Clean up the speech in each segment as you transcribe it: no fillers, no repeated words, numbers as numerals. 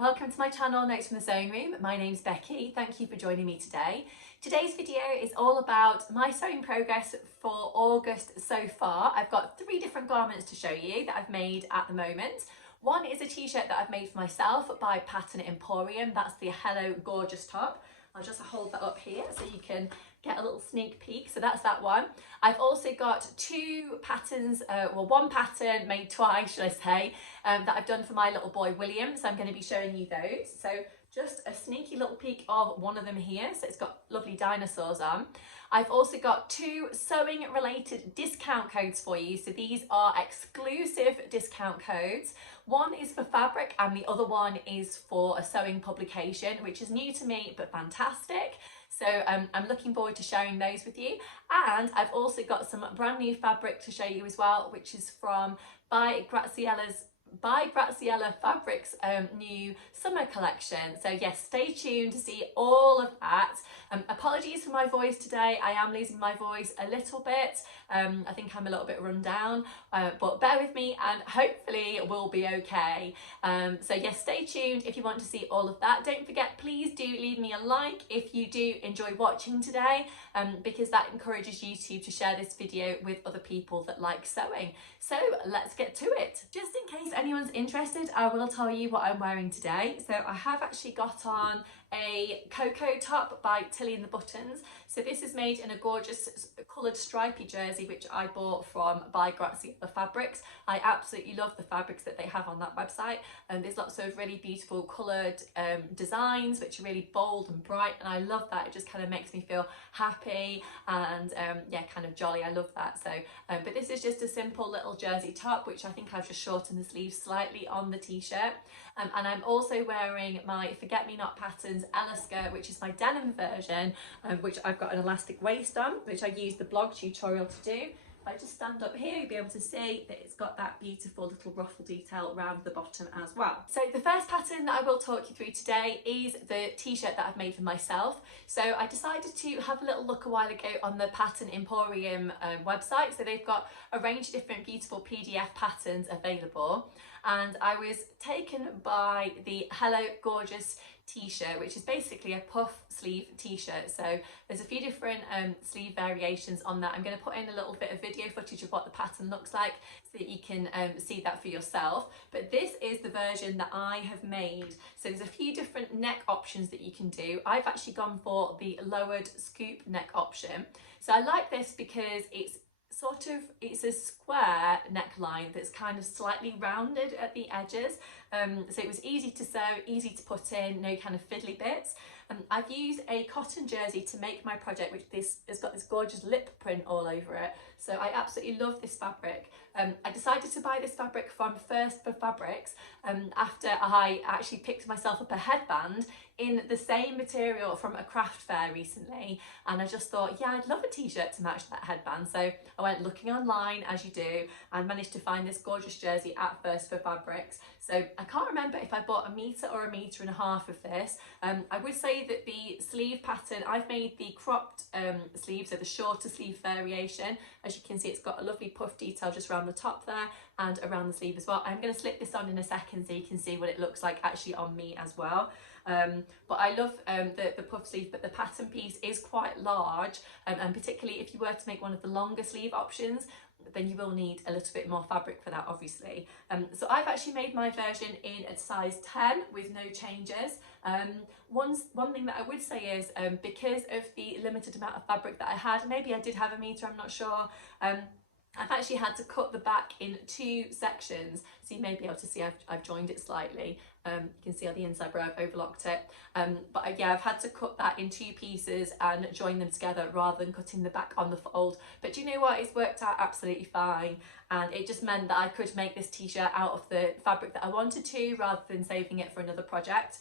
welcome to my channel, Notes from the Sewing Room. My name's Becky. Thank you for joining me today. Today's video is all about my sewing progress for August so far. I've got 3 different garments to show you that I've made at the moment. One is a t-shirt that I've made for myself by Pattern Emporium. That's the Hello Gorgeous top. I'll just hold that up here so you can get a little sneak peek. So that's that one. I've also got 2 patterns, one pattern made twice, should I say, that I've done for my little boy William. So I'm going to be showing you those. So just a sneaky little peek of one of them here. So it's got lovely dinosaurs on. I've also got 2 sewing related discount codes for you. So these are exclusive discount codes. One is for fabric and the other one is for a sewing publication, which is new to me but fantastic. So I'm looking forward to sharing those with you. And I've also got some brand new fabric to show you as well, which is from by Graziella Fabrics new summer collection. So yes, stay tuned to see all of that. Apologies for my voice today. I am losing my voice a little bit. I think I'm a little bit run down, but bear with me and hopefully we'll be okay. So yes, stay tuned if you want to see all of that. Don't forget, please do leave me a like if you do enjoy watching today, because that encourages YouTube to share this video with other people that like sewing. So let's get to it. Just in case anyone's interested, I will tell you what I'm wearing today. So I have actually got on a cocoa top by Tilly and the Buttons. So this is made in a gorgeous coloured stripy jersey which I bought from by Graziella Fabrics. I absolutely love the fabrics that they have on that website, and there's lots of really beautiful coloured designs which are really bold and bright, and I love that. It just kind of makes me feel happy and yeah, kind of jolly. I love that. So but this is just a simple little jersey top which I think I've just shortened the sleeves slightly on the t-shirt, and I'm also wearing my Forget Me Not Patterns Ella skirt, which is my denim version, which I've got an elastic waist on, which I used the blog tutorial to do. If I just stand up here, you'll be able to see that it's got that beautiful little ruffle detail around the bottom as well. So the first pattern that I will talk you through today is the t-shirt that I've made for myself. So I decided to have a little look a while ago on the Pattern Emporium website. So they've got a range of different beautiful PDF patterns available, and I was taken by the Hello Gorgeous t-shirt, which is basically a puff sleeve t-shirt. So there's a few different sleeve variations on that. I'm going to put in a little bit of video footage of what the pattern looks like so that you can see that for yourself. But this is the version that I have made. So there's a few different neck options that you can do. I've actually gone for the lowered scoop neck option. So I like this because it's a square neckline that's kind of slightly rounded at the edges, so it was easy to sew, easy to put in, no kind of fiddly bits. I've used a cotton jersey to make my project, which has got this gorgeous lip print all over it, so I absolutely love this fabric. I decided to buy this fabric from First for Fabrics after I actually picked myself up a headband in the same material from a craft fair recently, and I just thought, yeah, I'd love a t-shirt to match that headband. So I went looking online, as you do, and managed to find this gorgeous jersey at First for Fabrics. So I can't remember if I bought 1 metre or 1.5 meters of this. I would say that the sleeve pattern, I've made the cropped sleeve, so the shorter sleeve variation. As you can see, it's got a lovely puff detail just around the top there and around the sleeve as well. I'm going to slip this on in a second so you can see what it looks like actually on me as well. But I love the puff sleeve, but the pattern piece is quite large, and particularly if you were to make one of the longer sleeve options, then you will need a little bit more fabric for that, obviously. So I've actually made my version in a size 10 with no changes. One thing that I would say is because of the limited amount of fabric that I had, maybe I did have 1 meter, I'm not sure, I've actually had to cut the back in 2 sections, so you may be able to see I've joined it slightly. You can see on the inside where I've overlocked it, but yeah, I've had to cut that in 2 pieces and join them together rather than cutting the back on the fold. But do you know what, it's worked out absolutely fine, and it just meant that I could make this t-shirt out of the fabric that I wanted to rather than saving it for another project.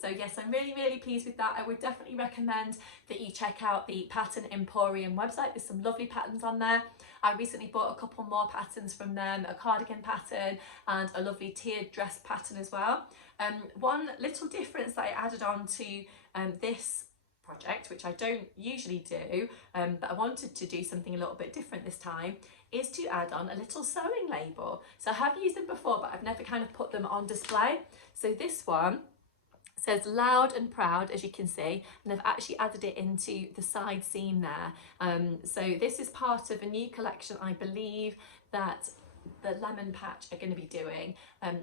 So yes, I'm really pleased with that. I would definitely recommend that you check out the Pattern Emporium website. There's some lovely patterns on there. I recently bought a couple more patterns from them, a cardigan pattern and a lovely tiered dress pattern as well. One little difference that I added on to this project, which I don't usually do, but I wanted to do something a little bit different this time, is to add on a little sewing label. So I have used them before, but I've never kind of put them on display. So this one says loud and proud, as you can see, and I've actually added it into the side seam there. So this is part of a new collection, I believe, that the Lemon Patch are going to be doing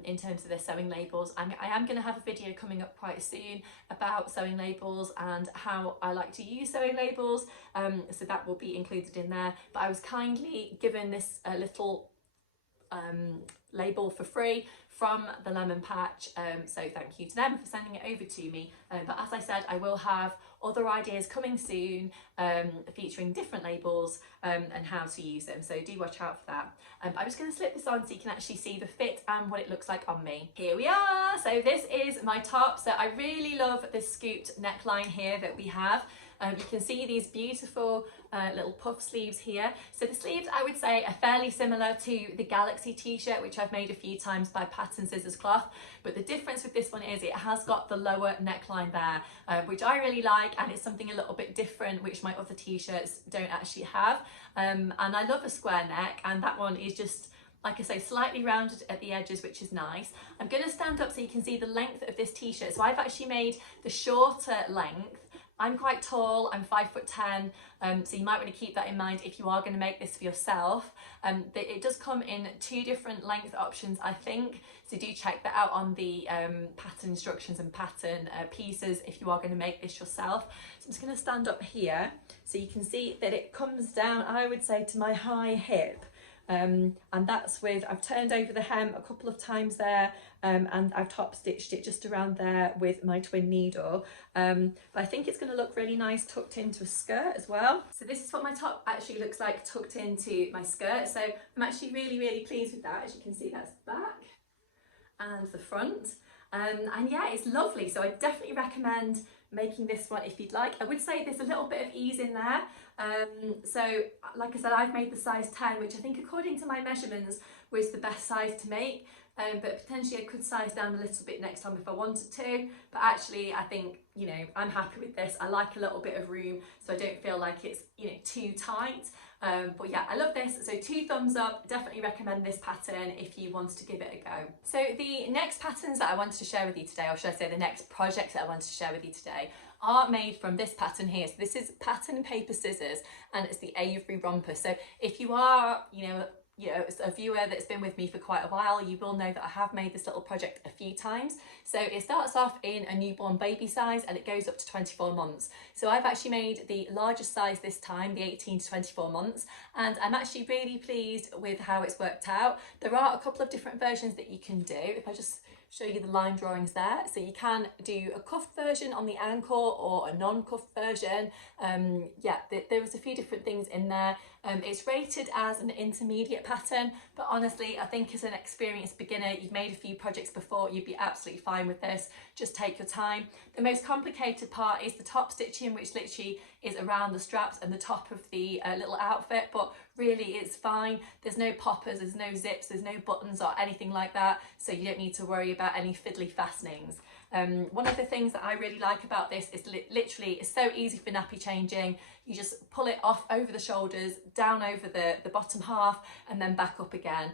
in terms of their sewing labels. I am going to have a video coming up quite soon about sewing labels and how I like to use sewing labels, so that will be included in there. But I was kindly given this little label for free from the Lemon Patch, so thank you to them for sending it over to me. But as I said, I will have other ideas coming soon, featuring different labels and how to use them, so do watch out for that. I'm just going to slip this on so you can actually see the fit and what it looks like on me. Here we are. So this is my top. So I really love this scooped neckline here that we have. You can see these beautiful little puff sleeves here. So the sleeves, I would say, are fairly similar to the Galaxy t-shirt, which I've made a few times by Pattern Scissors Cloth. But the difference with this one is it has got the lower neckline there, which I really like, and it's something a little bit different, which my other t-shirts don't actually have. And I love a square neck, and that one is just, like I say, slightly rounded at the edges, which is nice. I'm going to stand up so you can see the length of this t-shirt. So I've actually made the shorter length. I'm quite tall, I'm 5'10", so you might want to keep that in mind if you are going to make this for yourself. It does come in 2 different length options, I think, so do check that out on the pattern instructions and pattern pieces if you are going to make this yourself. So I'm just going to stand up here so you can see that it comes down, I would say, to my high hip. And that's with, I've turned over the hem a couple of times there, and I've top stitched it just around there with my twin needle. But I think it's going to look really nice tucked into a skirt as well. So this is what my top actually looks like tucked into my skirt. So I'm actually really pleased with that. As you can see, that's the back and the front. And yeah, it's lovely. So I definitely recommend making this one if you'd like. I would say there's a little bit of ease in there. So like I said, I've made the size 10, which I think according to my measurements was the best size to make. But potentially I could size down a little bit next time if I wanted to. But actually I think, you know, I'm happy with this. I like a little bit of room, so I don't feel like it's, you know, too tight. But yeah, I love this. So 2 thumbs up, definitely recommend this pattern if you wanted to give it a go. So the next patterns that I wanted to share with you today, or should I say the next projects that I wanted to share with you today, are made from this pattern here. So this is Pattern Paper Scissors, and it's the Avery Romper. So if you are, you know, a viewer that's been with me for quite a while, you will know that I have made this little project a few times. So it starts off in a newborn baby size and it goes up to 24 months. So I've actually made the largest size this time, the 18 to 24 months, and I'm actually really pleased with how it's worked out. There are a couple of different versions that you can do. If I just show you the line drawings there. So you can do a cuffed version on the ankle or a non-cuffed version. Yeah, there was a few different things in there. It's rated as an intermediate pattern, but honestly, I think as an experienced beginner, you've made a few projects before, you'd be absolutely fine with this. Just take your time. The most complicated part is the top stitching, which literally is around the straps and the top of the little outfit, but really it's fine. There's no poppers, there's no zips, there's no buttons or anything like that, so you don't need to worry about any fiddly fastenings. One of the things that I really like about this is literally it's so easy for nappy changing. You just pull it off over the shoulders, down over the bottom half, and then back up again.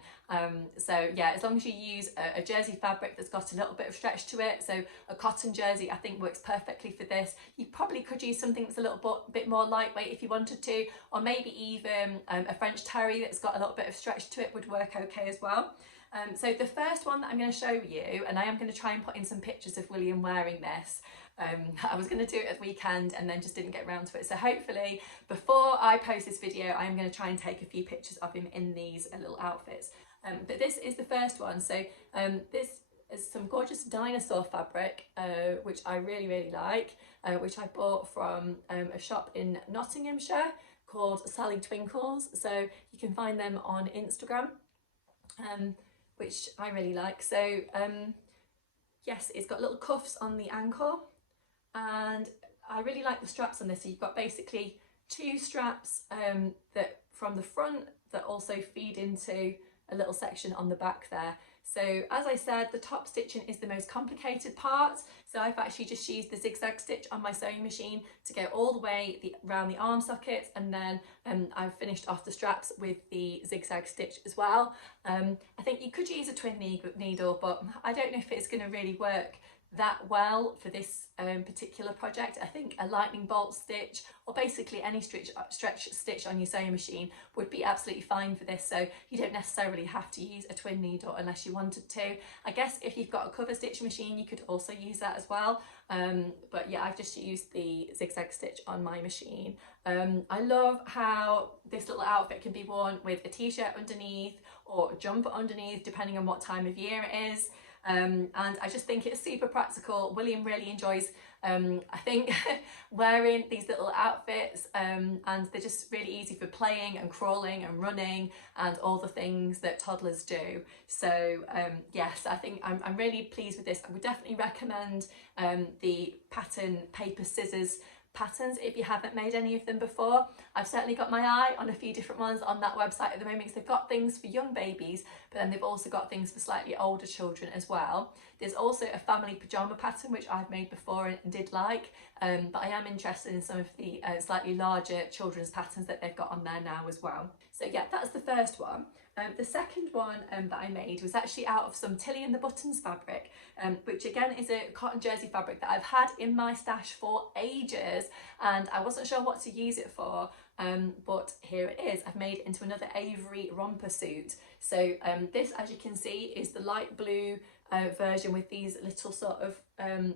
So yeah, as long as you use a jersey fabric that's got a little bit of stretch to it, so a cotton jersey I think works perfectly for this. You probably could use something that's a little bit more lightweight if you wanted to, or maybe even a French terry that's got a little bit of stretch to it would work okay as well. So the first one that I'm going to show you, and I am going to try and put in some pictures of William wearing this. I was going to do it at the weekend and then just didn't get around to it. So hopefully before I post this video, I'm going to try and take a few pictures of him in these little outfits. But this is the first one. So this is some gorgeous dinosaur fabric, which I really like, which I bought from a shop in Nottinghamshire called Sally Twinkles. So you can find them on Instagram. Which I really like. So yes, it's got little cuffs on the ankle, and I really like the straps on this. So you've got basically 2 straps that from the front that also feed into a little section on the back there. So as I said, the top stitching is the most complicated part. So I've actually just used the zigzag stitch on my sewing machine to go all the way around the arm sockets, and then I've finished off the straps with the zigzag stitch as well. I think you could use a twin needle, but I don't know if it's going to really work that well for this particular project. I think a lightning bolt stitch, or basically any stretch stitch on your sewing machine, would be absolutely fine for this. So you don't necessarily have to use a twin needle unless you wanted to. I guess if you've got a cover stitch machine, you could also use that as well. But yeah, I've just used the zigzag stitch on my machine. I love how this little outfit can be worn with a t-shirt underneath or a jumper underneath, depending on what time of year it is. And I just think it's super practical. William really enjoys, I think, wearing these little outfits, and they're just really easy for playing and crawling and running and all the things that toddlers do. So yes, I think I'm really pleased with this. I would definitely recommend the pattern paper scissors patterns if you haven't made any of them before. I've certainly got my eye on a few different ones on that website at the moment, because they've got things for young babies, but then they've also got things for slightly older children as well. There's also a family pyjama pattern which I've made before and did like, but I am interested in some of the slightly larger children's patterns that they've got on there now as well. So yeah, that's the first one. The second one that I made was actually out of some Tilly and the Buttons fabric, which again is a cotton jersey fabric that I've had in my stash for ages, and I wasn't sure what to use it for, but here it is. I've made it into another Avery romper suit. So this, as you can see, is the light blue version with these little sort of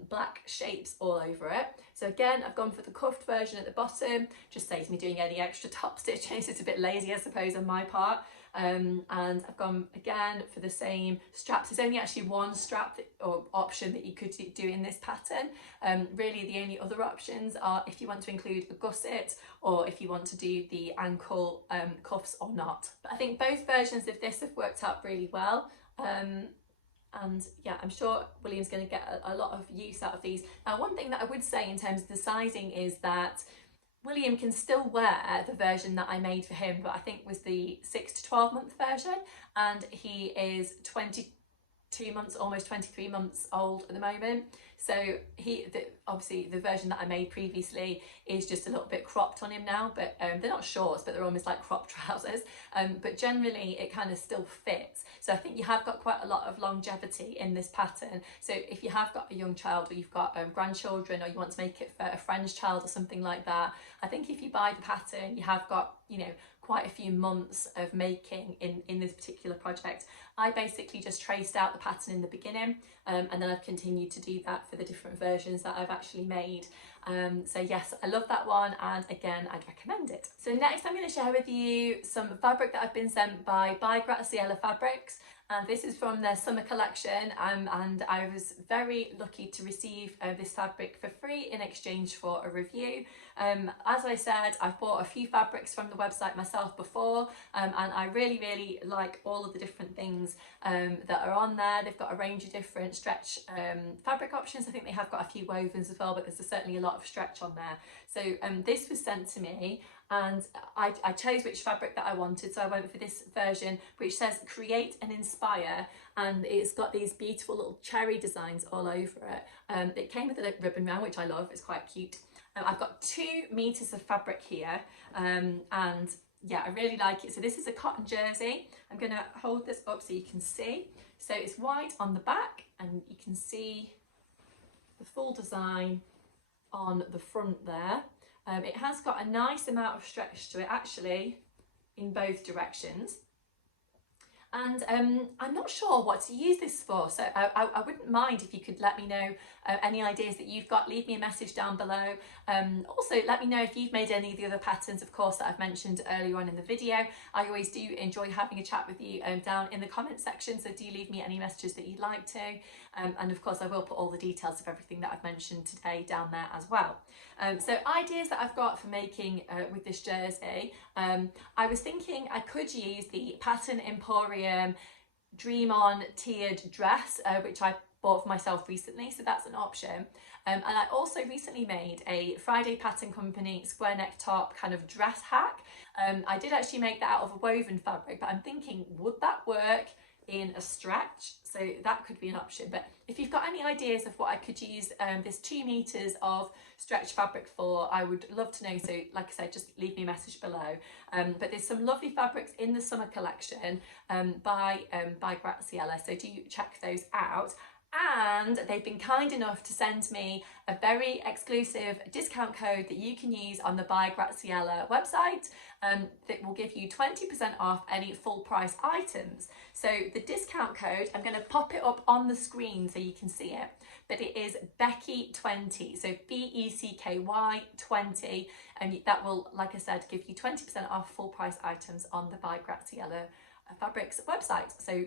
black shapes all over it. So again, I've gone for the cuffed version at the bottom, just saves me doing any extra top stitching. It's a bit lazy, I suppose, on my part. And I've gone again for the same straps. There's only actually one strap or option that you could do in this pattern. Really the only other options are if you want to include a gusset, or if you want to do the ankle cuffs or not. But I think both versions of this have worked out really well. And yeah, I'm sure William's going to get a lot of use out of these. Now, one thing that I would say in terms of the sizing is that William can still wear the version that I made for him, but I think was the 6 to 12 month version, and he is 22 months, almost 23 months old at the moment. So obviously the version that I made previously is just a little bit cropped on him now, but they're not shorts, but they're almost like crop trousers. But generally it kind of still fits. So I think you have got quite a lot of longevity in this pattern. So if you have got a young child, or you've got grandchildren, or you want to make it for a friend's child or something like that, I think if you buy the pattern, you have got, you know, quite a few months of making in this particular project. I basically just traced out the pattern in the beginning, and then I've continued to do that for the different versions that I've actually made. So yes, I love that one, and again, I'd recommend it. So next I'm going to share with you some fabric that I've been sent by Graziella Fabrics, and this is from their summer collection, and I was very lucky to receive this fabric for free in exchange for a review. As I said, I've bought a few fabrics from the website myself before, and I really like all of the different things that are on there. They've got a range of different stretch fabric options. I think they have got a few wovens as well, but there's certainly a lot of stretch on there. So this was sent to me, and I chose which fabric that I wanted, so I went for this version which says create and inspire, and it's got these beautiful little cherry designs all over it. It came with a ribbon round, which I love. It's quite cute. I've got 2 meters of fabric here, and yeah, I really like it. So this is a cotton jersey. I'm going to hold this up so you can see. So it's white on the back, and you can see the full design on the front there. It has got a nice amount of stretch to it, actually, in both directions. And I'm not sure what to use this for, so I wouldn't mind if you could let me know any ideas that you've got. Leave me a message down below. Also, let me know if you've made any of the other patterns, of course, that I've mentioned earlier on in the video. I always do enjoy having a chat with you down in the comment section, so do leave me any messages that you'd like to. And of course, I will put all the details of everything that I've mentioned today down there as well. So ideas that I've got for making with this jersey, I was thinking I could use the Pattern Emporium Dream On tiered dress, which I bought for myself recently, so that's an option. And I also recently made a Friday Pattern Company square neck top kind of dress hack. I did actually make that out of a woven fabric, but I'm thinking, would that work in a stretch? So that could be an option. But if you've got any ideas of what I could use this 2 meters of stretch fabric for, I would love to know. So like I said, just leave me a message below. But there's some lovely fabrics in the summer collection by Graziella, so do check those out. And they've been kind enough to send me a very exclusive discount code that you can use on the By Graziella website that will give you 20% off any full price items. So the discount code, I'm going to pop it up on the screen so you can see it, but it is Becky20, so BECKY 20, and that will, like I said, give you 20% off full price items on the By Graziella fabrics website. So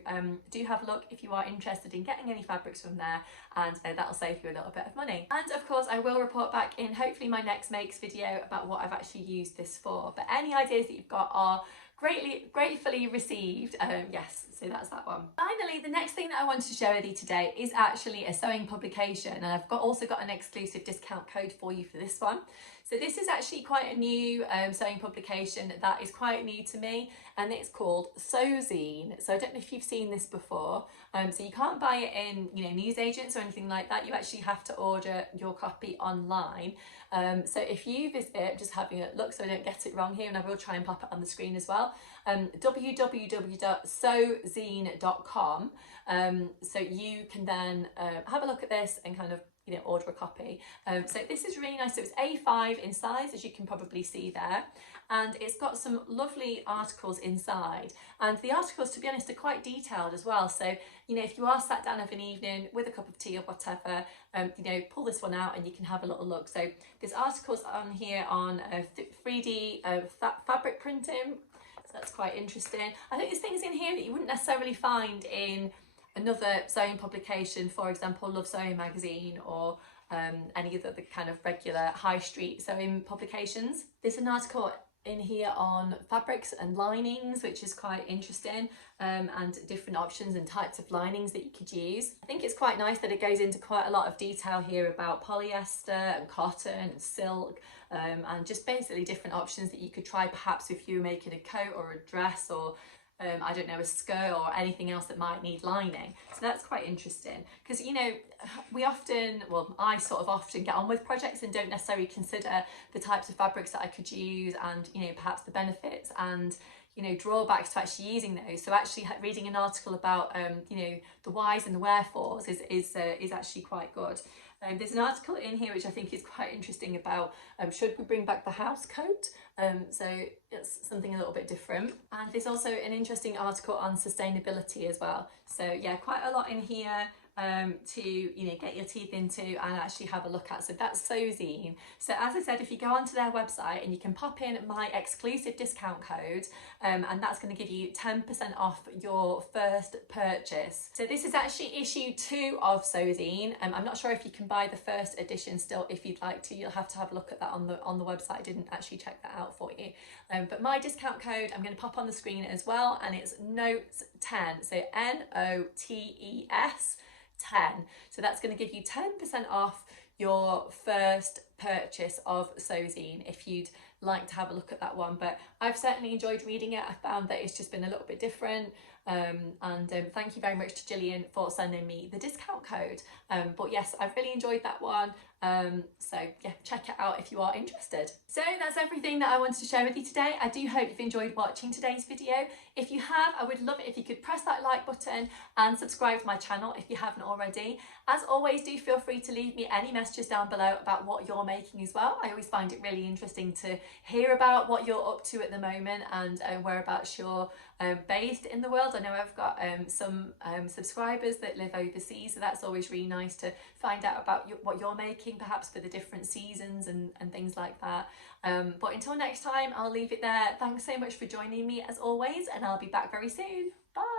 do have a look if you are interested in getting any fabrics from there, and that'll save you a little bit of money. And of course I will report back in hopefully my next makes video about what I've actually used this for, but any ideas that you've got are gratefully received. Yes, so that's that one. Finally, the next thing that I wanted to share with you today is actually a sewing publication, and I've also got an exclusive discount code for you for this one. So this is actually quite a new sewing publication that is quite new to me, and it's called Sewzine. So I don't know if you've seen this before. So you can't buy it in, you know, newsagents or anything like that. You actually have to order your copy online. So if you visit, just having a look so I don't get it wrong here, and I will try and pop it on the screen as well, www.sewzine.com. So you can then have a look at this and kind of, you know, order a copy. So this is really nice. So it's A5 in size, as you can probably see there, and it's got some lovely articles inside, and the articles, to be honest, are quite detailed as well. So, you know, if you are sat down of an evening with a cup of tea or whatever, you know, pull this one out and you can have a little look. So there's articles on here on 3D fabric printing, so that's quite interesting. I think there's things in here that you wouldn't necessarily find in another sewing publication, for example Love Sewing magazine, or any of the kind of regular high street sewing publications. There's an article in here on fabrics and linings, which is quite interesting, and different options and types of linings that you could use. I think it's quite nice that it goes into quite a lot of detail here about polyester and cotton and silk, and just basically different options that you could try perhaps if you're making a coat or a dress, or I don't know, a skirt or anything else that might need lining. So that's quite interesting, because, you know, we often, well, I sort of often get on with projects and don't necessarily consider the types of fabrics that I could use, and, you know, perhaps the benefits and, you know, drawbacks to actually using those. So actually reading an article about, you know, the whys and the wherefores is actually quite good. There's an article in here which I think is quite interesting about should we bring back the house coat? So it's something a little bit different. And there's also an interesting article on sustainability as well. So yeah, quite a lot in here to, you know, get your teeth into and actually have a look at. So that's Sewzine. So as I said, if you go onto their website and you can pop in my exclusive discount code, and that's going to give you 10% off your first purchase. So this is actually issue 2 of Sewzine. I'm not sure if you can buy the first edition still. If you'd like to, you'll have to have a look at that on the website. I didn't actually check that out for you. But my discount code, I'm going to pop on the screen as well, and it's NOTES, so NOTES 10. So that's going to give you 10% off your first purchase of Sewzine if you'd like to have a look at that one. But I've certainly enjoyed reading it. I found that it's just been a little bit different, and thank you very much to Gillian for sending me the discount code. But yes, I've really enjoyed that one. So yeah, check it out if you are interested. So that's everything that I wanted to share with you today. I do hope you've enjoyed watching today's video. If you have, I would love it if you could press that like button and subscribe to my channel if you haven't already. As always, do feel free to leave me any messages down below about what you're making as well. I always find it really interesting to hear about what you're up to at the moment, and whereabouts you're based in the world. I know I've got some subscribers that live overseas, so that's always really nice to find out about what you're making, perhaps for the different seasons and things like that. But until next time, I'll leave it there. Thanks so much for joining me as always, and I'll be back very soon. Bye.